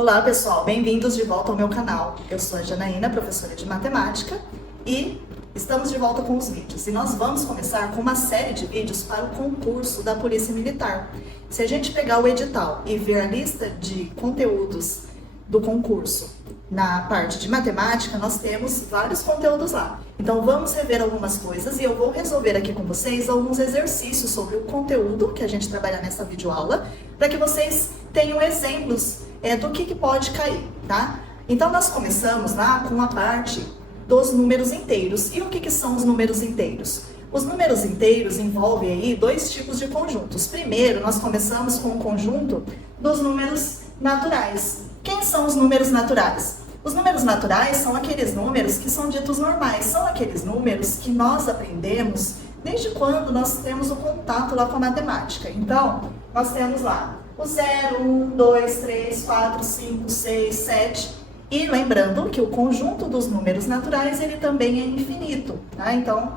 Olá pessoal, bem-vindos de volta ao meu canal. Eu sou a Janaína, professora de matemática, e estamos de volta com os vídeos. E nós vamos começar com uma série de vídeos para o concurso da Polícia Militar. Se a gente pegar o edital e ver a lista de conteúdos do concurso na parte de matemática, nós temos vários conteúdos lá. Então vamos rever algumas coisas e eu vou resolver aqui com vocês alguns exercícios sobre o conteúdo que a gente trabalha nessa videoaula, para que vocês tenham exemplos do que pode cair, tá? Então nós começamos lá com a parte dos números inteiros. E o que são os números inteiros? Os números inteiros envolvem aí dois tipos de conjuntos. Primeiro, nós começamos com o conjunto dos números naturais. Quem são os números naturais? Os números naturais são aqueles números que são ditos normais, são aqueles números que nós aprendemos desde quando nós temos o contato lá com a matemática. Então, nós temos lá o 0, 1, 2, 3, 4, 5, 6, 7. E lembrando que o conjunto dos números naturais, ele também é infinito, tá? Então,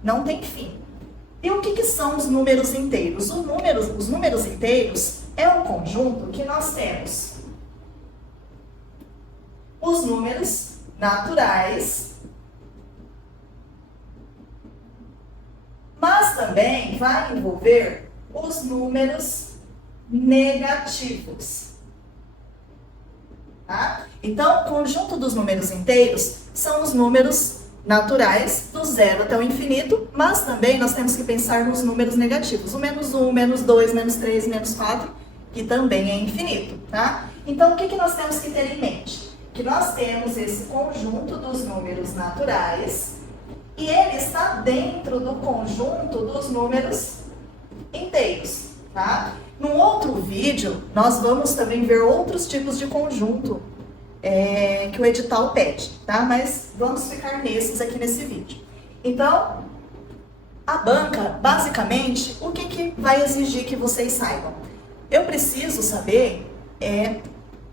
não tem fim. E o que são os números inteiros? Os números inteiros é um conjunto que nós temos os números naturais, mas também vai envolver os números negativos. Tá? Então, o conjunto dos números inteiros são os números naturais, do zero até o infinito, mas também nós temos que pensar nos números negativos. O menos 1, menos 2, menos 3, menos 4, que também é infinito. Tá? Então, o que nós temos que ter em mente? Que nós temos esse conjunto dos números naturais e ele está dentro do conjunto dos números inteiros. Tá? Num outro vídeo, nós vamos também ver outros tipos de conjunto que o edital pede, tá? Mas vamos ficar nesses aqui nesse vídeo. Então, a banca, basicamente, o que vai exigir que vocês saibam? Eu preciso saber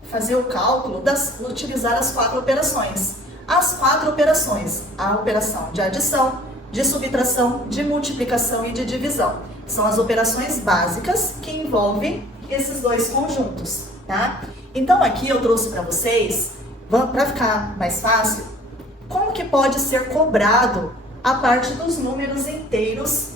fazer o cálculo, utilizar as 4 operações. As 4 operações, a operação de adição, de subtração, de multiplicação e de divisão. São as operações básicas que envolvem esses dois conjuntos, tá? Então aqui eu trouxe para vocês, para ficar mais fácil, como que pode ser cobrado a parte dos números inteiros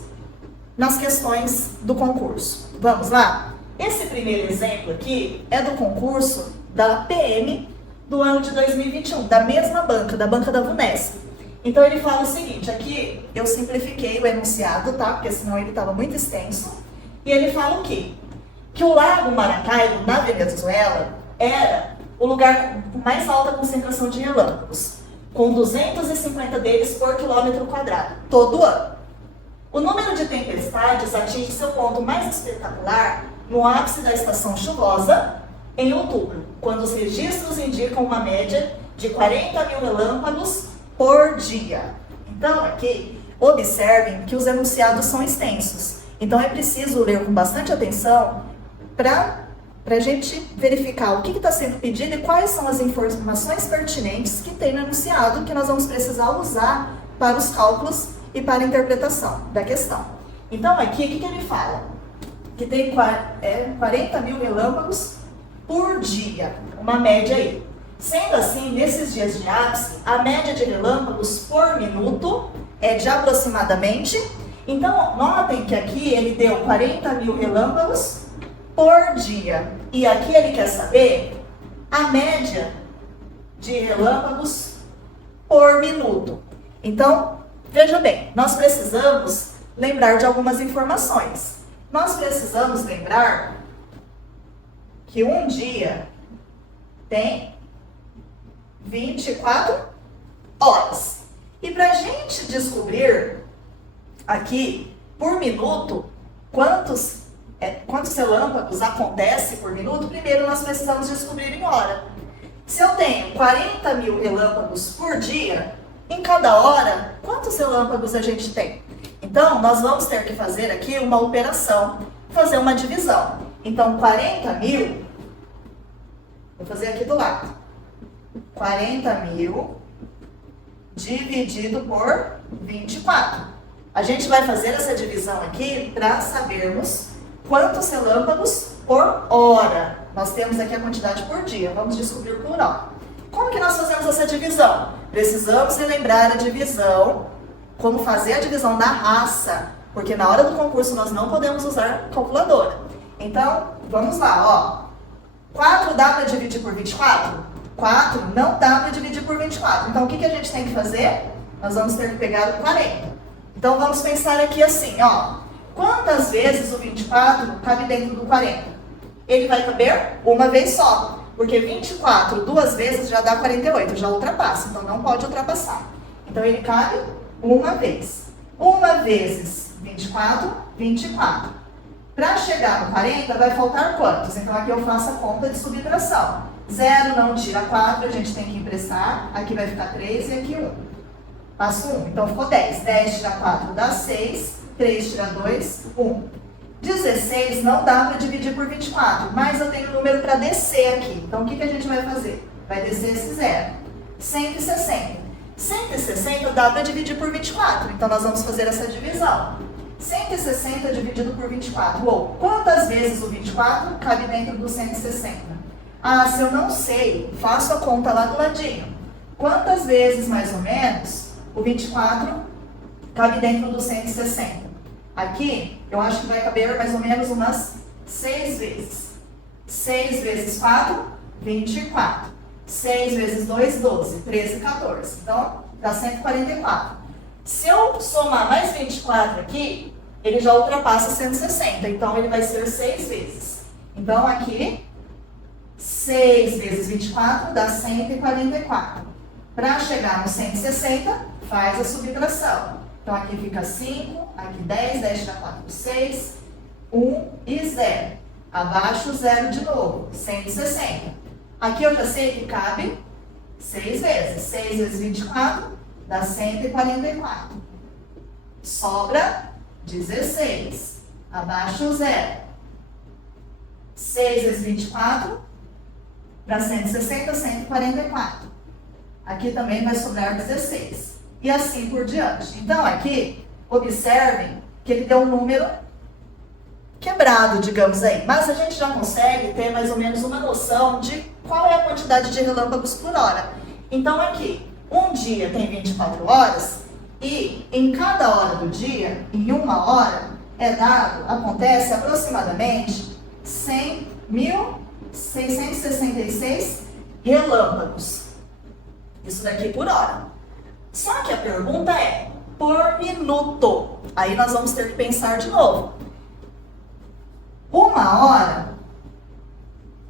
nas questões do concurso. Vamos lá? Esse primeiro exemplo aqui é do concurso da PM do ano de 2021, da mesma banca, da banca da VUNESP. Então ele fala o seguinte, aqui eu simplifiquei o enunciado, tá? Porque senão ele estava muito extenso. E ele fala o quê? Que o Lago Maracaibo, na Venezuela, era o lugar com mais alta concentração de relâmpagos, com 250 deles por quilômetro quadrado, todo ano. O número de tempestades atinge seu ponto mais espetacular no ápice da estação chuvosa, em outubro, quando os registros indicam uma média de 40 mil relâmpagos por dia. Então, aqui, observem que os enunciados são extensos. Então, é preciso ler com bastante atenção para a gente verificar o que está sendo pedido e quais são as informações pertinentes que tem no enunciado que nós vamos precisar usar para os cálculos e para a interpretação da questão. Então, aqui, o que ele fala? Que tem 40 mil relâmpagos por dia, uma média aí. Sendo assim, nesses dias de ápice, a média de relâmpagos por minuto é de aproximadamente. Então, notem que aqui ele deu 40 mil relâmpagos por dia. E aqui ele quer saber a média de relâmpagos por minuto. Então, veja bem, nós precisamos lembrar de algumas informações. Nós precisamos lembrar que um dia tem 24 horas. E para a gente descobrir aqui, por minuto, quantos relâmpagos acontecem por minuto, primeiro nós precisamos descobrir em hora. Se eu tenho 40 mil relâmpagos por dia, em cada hora, quantos relâmpagos a gente tem? Então, nós vamos ter que fazer aqui uma operação, fazer uma divisão. Então, 40 mil, vou fazer aqui do lado. 40 mil dividido por 24. A gente vai fazer essa divisão aqui para sabermos quantos relâmpagos por hora. Nós temos aqui a quantidade por dia, vamos descobrir por hora. Como que nós fazemos essa divisão? Precisamos lembrar a divisão, como fazer a divisão da raça, porque na hora do concurso nós não podemos usar calculadora. Então, vamos lá, ó. 4 dá para dividir por 24? 4 não dá para dividir por 24. Então, o que a gente tem que fazer? Nós vamos ter que pegar o 40. Então, vamos pensar aqui assim, ó. Quantas vezes o 24 cabe dentro do 40? Ele vai caber uma vez só. Porque 24 duas vezes já dá 48, já ultrapassa. Então, não pode ultrapassar. Então, ele cabe uma vez. Uma vezes 24, 24. Para chegar no 40, vai faltar quantos? Então, aqui eu faço a conta de subtração. 0 não tira 4, a gente tem que emprestar. Aqui vai ficar 3 e aqui 1. Passo 1. Então, ficou 10. 10 tira 4 dá 6. 3 tira 2, 1. 16 não dá para dividir por 24, mas eu tenho o número para descer aqui. Então, o que a gente vai fazer? Vai descer esse 0. 160. 160 dá para dividir por 24, então nós vamos fazer essa divisão. 160 dividido por 24, ou quantas vezes o 24 cabe dentro do 160? Ah, se eu não sei, faço a conta lá do ladinho. Quantas vezes, mais ou menos, o 24 cabe dentro do 160? Aqui, eu acho que vai caber mais ou menos umas 6 vezes. 6 vezes 4, 24. 6 vezes 2, 12. 13, 14. Então, dá 144. Se eu somar mais 24 aqui, ele já ultrapassa 160. Então, ele vai ser 6 vezes. Então, aqui, 6 vezes 24 dá 144. Para chegar no 160, faz a subtração. Então, aqui fica 5, aqui 10, 10 tira 4, 6, 1 e 0. Abaixo, 0 de novo, 160. Aqui eu já sei que cabe 6 vezes. 6 vezes 24 dá 144. Sobra 16. Abaixo, 0. 6 vezes 24 para 160, 144. Aqui também vai sobrar 16. E assim por diante. Então, aqui, observem que ele deu um número quebrado, digamos aí. Mas a gente já consegue ter mais ou menos uma noção de qual é a quantidade de relâmpagos por hora. Então, aqui, um dia tem 24 horas e em cada hora do dia, em uma hora, acontece aproximadamente 100.666 relâmpagos. Isso daqui por hora. Só que a pergunta é, por minuto. Aí nós vamos ter que pensar de novo. Uma hora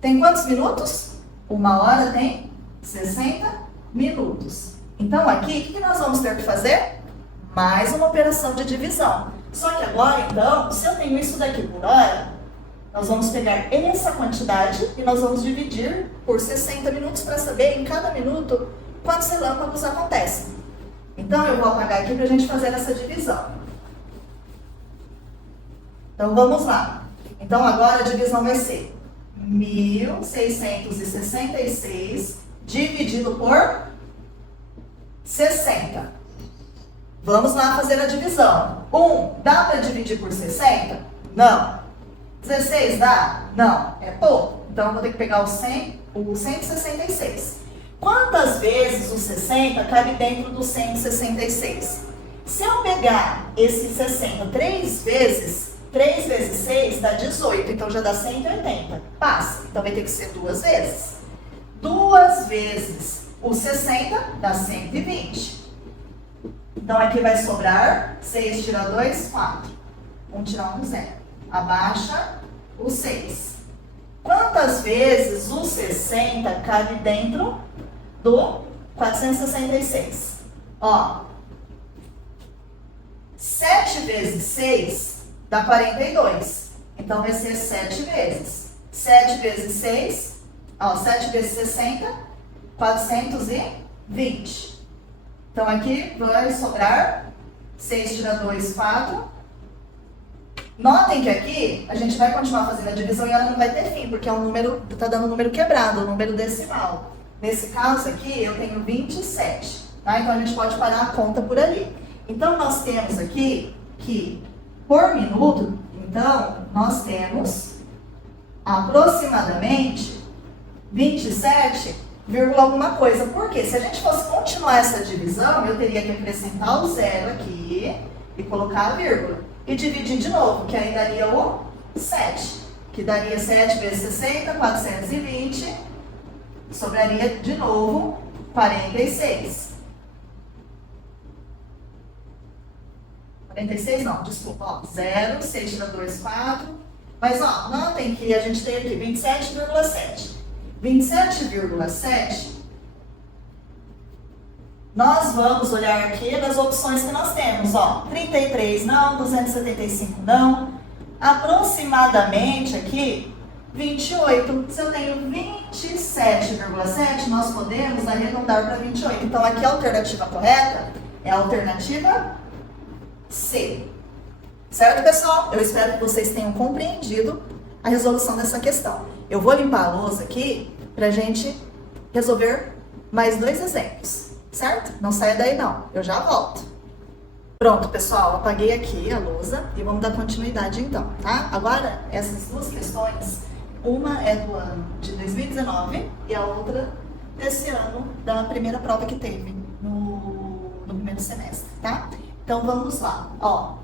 tem quantos minutos? Uma hora tem 60 minutos. Então aqui, o que nós vamos ter que fazer? Mais uma operação de divisão. Só que agora, então, se eu tenho isso daqui por hora, nós vamos pegar essa quantidade e nós vamos dividir por 60 minutos para saber em cada minuto quantos relâmpagos acontecem. Então, eu vou apagar aqui para a gente fazer essa divisão. Então, vamos lá. Então, agora a divisão vai ser 1.666 dividido por 60. Vamos lá fazer a divisão. 1 dá para dividir por 60? Não. 16 dá? Não. É pouco. Então, eu vou ter que pegar o 166. Quantas vezes o 60 cabe dentro do 166? Se eu pegar esse 60 3 vezes, 3 vezes 6 dá 18, então já dá 180. Passa, então vai ter que ser 2 vezes. 2 vezes o 60 dá 120. Então aqui vai sobrar 6 tira 2, 4. 1 tira 1, 0. Abaixa o 6. Quantas vezes o 60 cabe dentro do 466? Ó, 7 vezes 6 dá 42. Então, vai ser 7 vezes. 7 vezes 6, ó, 7 vezes 60, 420. Então, aqui vai sobrar 6 tira 2, 4. Notem que aqui a gente vai continuar fazendo a divisão e ela não vai ter fim, porque é um número, está dando um número quebrado, um número decimal. Nesse caso aqui, eu tenho 27, tá? Então, a gente pode parar a conta por ali. Então, nós temos aqui que, por minuto, Então, nós temos aproximadamente 27, alguma coisa. Por quê? Se a gente fosse continuar essa divisão, eu teria que acrescentar o zero aqui e colocar a vírgula. E dividir de novo, que aí daria o 7. Que daria 7 vezes 60, 420. Sobraria de novo 46. 46 não, desculpa, ó, 0, 6 tira 2, 4. Mas ó, notem que a gente tem aqui 27,7. 27,7, nós vamos olhar aqui nas opções que nós temos, ó, 33 não, 275 não, aproximadamente aqui, 28. Se eu tenho 27,7, nós podemos arredondar para 28. Então, aqui a alternativa correta é a alternativa C. Certo, pessoal? Eu espero que vocês tenham compreendido a resolução dessa questão. Eu vou limpar a lousa aqui pra gente resolver mais 2 exemplos, certo? Não saia daí não, eu já volto. Pronto, pessoal, apaguei aqui a lousa e vamos dar continuidade então, tá? Agora, essas 2 questões, uma é do ano de 2019 e a outra desse ano, da primeira prova que teve no primeiro semestre, tá? Então, vamos lá, ó.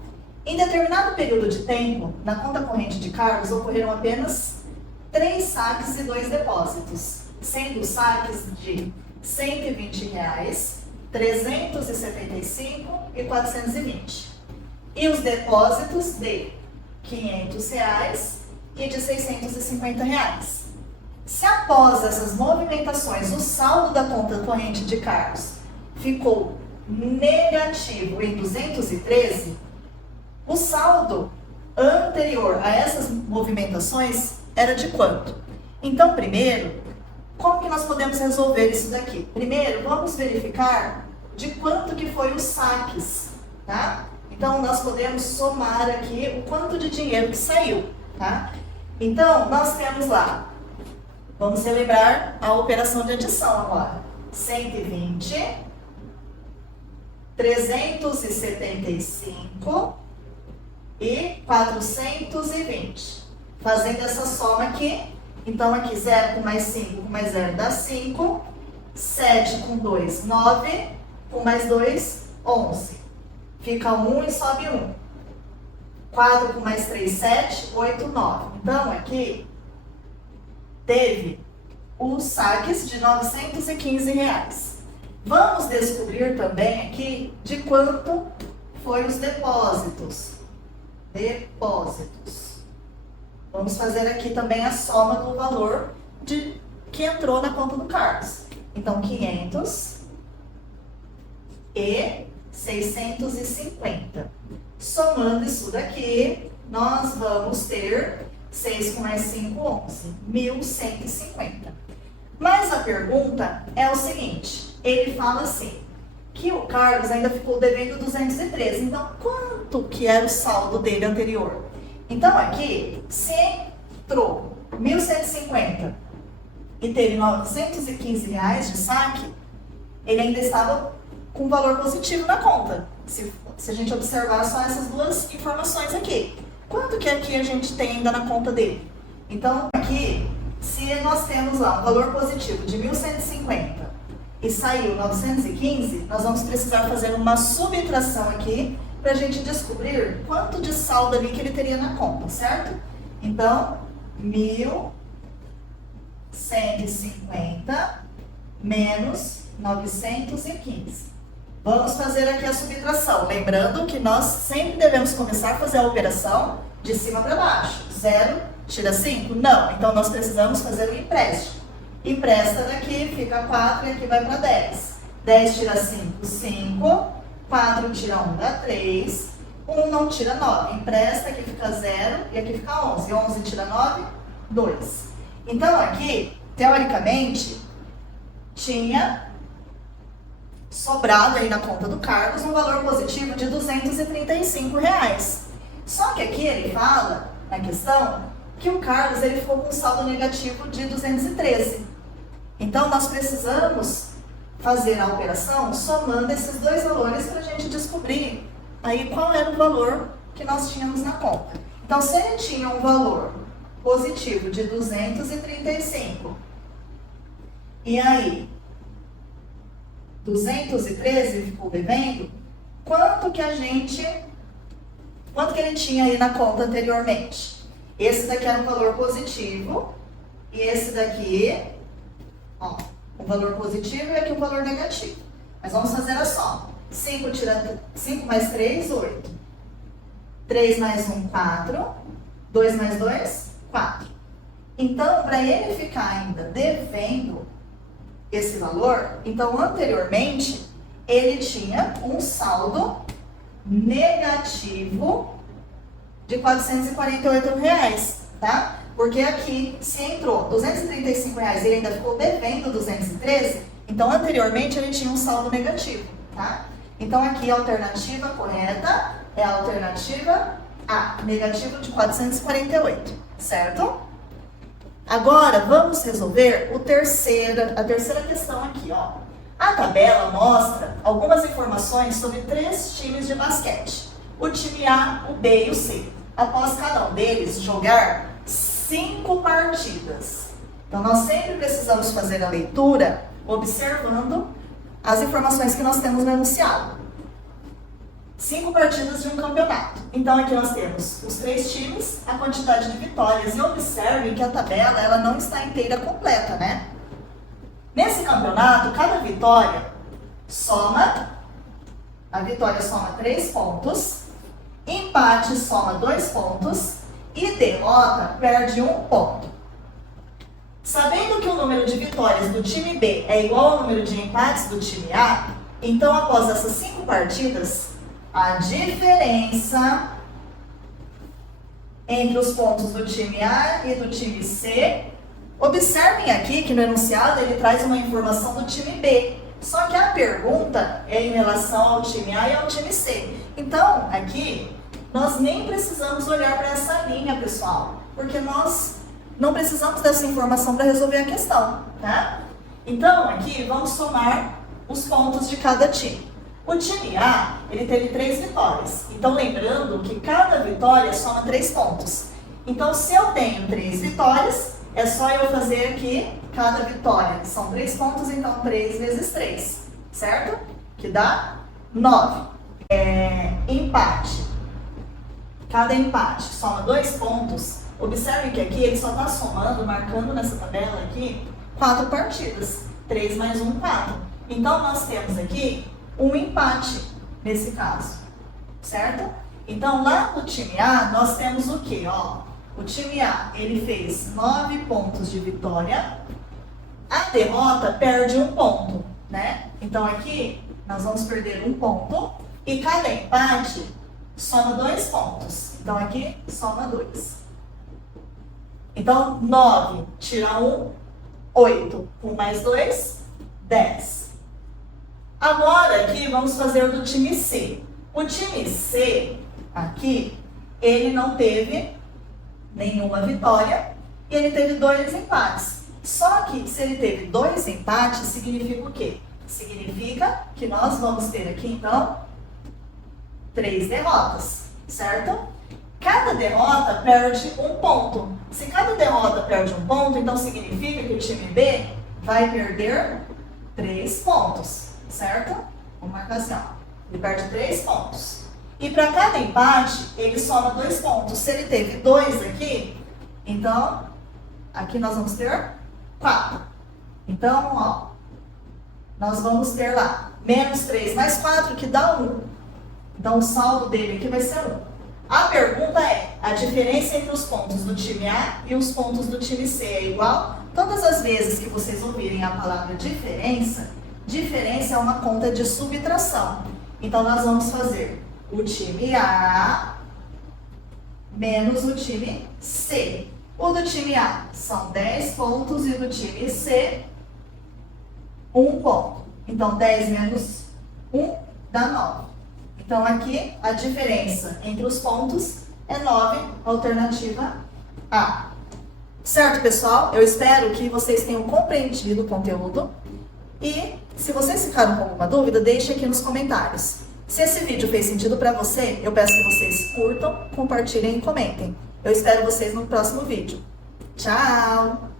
Em determinado período de tempo, na conta corrente de cargos, ocorreram apenas 3 saques e 2 depósitos, sendo os saques de R$ 120, 375 e 420. E os depósitos de R$ 500 e de R$ 650. Se após essas movimentações o saldo da conta corrente de cargos ficou negativo em 213, o saldo anterior a essas movimentações era de quanto? Então, primeiro, como que nós podemos resolver isso daqui? Primeiro, vamos verificar de quanto que foi os saques, tá? Então, nós podemos somar aqui o quanto de dinheiro que saiu, tá? Então, nós temos lá, vamos relembrar a operação de adição agora. 120, 375 e 420. Fazendo essa soma aqui, então aqui 0 com mais 5 com mais 0 dá 5, 7 com 2, 9, com mais 2, 11. Fica 1 e sobe 1. 4 com mais 3, 7, 8, 9. Então aqui teve os saques de R$ 915. Vamos descobrir também aqui de quanto foi os depósitos. Depósitos. Vamos fazer aqui também a soma do valor que entrou na conta do Carlos. Então, 500 e 650. Somando isso daqui, nós vamos ter 6 com mais 5, 11. 1.150. Mas a pergunta é o seguinte, ele fala assim, que o Carlos ainda ficou devendo 213. Então, quanto que era o saldo dele anterior? Então, aqui, se entrou 1.150 e teve R$ 915 de saque, ele ainda estava com valor positivo na conta. Se a gente observar só essas 2 informações aqui. Quanto que aqui a gente tem ainda na conta dele? Então, aqui, se nós temos lá um valor positivo de 1.150 e saiu 915, nós vamos precisar fazer uma subtração aqui para a gente descobrir quanto de saldo ali que ele teria na conta, certo? Então, 1.150 menos 915. Vamos fazer aqui a subtração. Lembrando que nós sempre devemos começar a fazer a operação de cima para baixo. 0 tira 5? Não. Então, nós precisamos fazer o empréstimo. Empresta daqui, fica 4 e aqui vai para 10. 10 tira 5, 5. 4 tira 1 dá 3. 1 não tira 9. Empresta, aqui fica 0 e aqui fica 11. 11 tira 9, 2. Então, aqui, teoricamente, tinha sobrado aí na conta do Carlos um valor positivo de R$ 235. Só que aqui ele fala, na questão, que o Carlos ele ficou com um saldo negativo de 213. Então, nós precisamos fazer a operação somando esses 2 valores para a gente descobrir aí qual era o valor que nós tínhamos na conta. Então, se ele tinha um valor positivo de 235, e aí 213 ficou devendo, quanto que ele tinha aí na conta anteriormente? Esse daqui era um valor positivo, e esse daqui, ó, o valor positivo e aqui o valor negativo. Mas vamos fazer a soma. 5 mais 3, 8. 3 mais 1, 4. 2 mais 2, 4. Então, para ele ficar ainda devendo esse valor, então anteriormente ele tinha um saldo negativo de R$ 448, tá? Porque aqui, se entrou R$ 235 e ele ainda ficou devendo 213, então anteriormente ele tinha um saldo negativo, tá? Então aqui a alternativa correta é a alternativa A, negativo de 448, certo? Agora vamos resolver a terceira questão aqui, ó. A tabela mostra algumas informações sobre 3 times de basquete. O time A, o B e o C. Após cada um deles jogar 5 partidas. Então, nós sempre precisamos fazer a leitura observando as informações que nós temos no enunciado. 5 partidas de um campeonato. Então, aqui nós temos os 3 times, a quantidade de vitórias. E observe que a tabela ela não está inteira completa, né? Nesse campeonato, cada vitória soma 3 pontos, empate soma 2 pontos e derrota perde 1 ponto. Sabendo que o número de vitórias do time B é igual ao número de empates do time A, então após essas 5 partidas, a diferença entre os pontos do time A e do time C, observem aqui que no enunciado ele traz uma informação do time B, só que a pergunta é em relação ao time A e ao time C. Então, aqui, nós nem precisamos olhar para essa linha, pessoal, porque nós não precisamos dessa informação para resolver a questão, tá? Então, aqui, vamos somar os pontos de cada time. O time A, ele teve 3 vitórias. Então, lembrando que cada vitória soma 3 pontos. Então, se eu tenho 3 vitórias, é só eu fazer aqui cada vitória. São 3 pontos, então 3 vezes 3, certo? Que dá 9. Empate. Cada empate soma 2 pontos. Observe que aqui ele só está somando, marcando nessa tabela aqui, 4 partidas. 3 mais 1, 4. Então, nós temos aqui um empate nesse caso, certo? Então, lá no time A, nós temos o quê? Ó, o time A, ele fez 9 pontos de vitória. A derrota perde 1 ponto, né? Então, aqui, nós vamos perder 1 ponto. E cada empate soma 2 pontos. Então, aqui, soma 2. Então, 9 tira 1, 8. 1 mais 2, 10. Agora, aqui, vamos fazer do time C. O time C, aqui, ele não teve nenhuma vitória e ele teve 2 empates. Só que, se ele teve 2 empates, significa o quê? Significa que nós vamos ter aqui, então, 3 derrotas, certo? Cada derrota perde 1 ponto. Se cada derrota perde 1 ponto, então significa que o time B vai perder 3 pontos, certo? Vamos marcar assim, ó. Ele perde 3 pontos. E para cada empate, ele soma 2 pontos. Se ele teve 2 aqui, então, aqui nós vamos ter 4. Então, ó, nós vamos ter lá, menos 3 mais 4, que dá 1. Então, o saldo dele aqui vai ser 1. A pergunta é, a diferença entre os pontos do time A e os pontos do time C é igual? Todas as vezes que vocês ouvirem a palavra diferença, diferença é uma conta de subtração. Então, nós vamos fazer o time A menos o time C. O do time A são 10 pontos e o do time C, 1 ponto. Então, 10 menos 1 dá 9. Então, aqui, a diferença entre os pontos é 9, alternativa A. Certo, pessoal? Eu espero que vocês tenham compreendido o conteúdo. E, se vocês ficaram com alguma dúvida, deixe aqui nos comentários. Se esse vídeo fez sentido para você, eu peço que vocês curtam, compartilhem e comentem. Eu espero vocês no próximo vídeo. Tchau!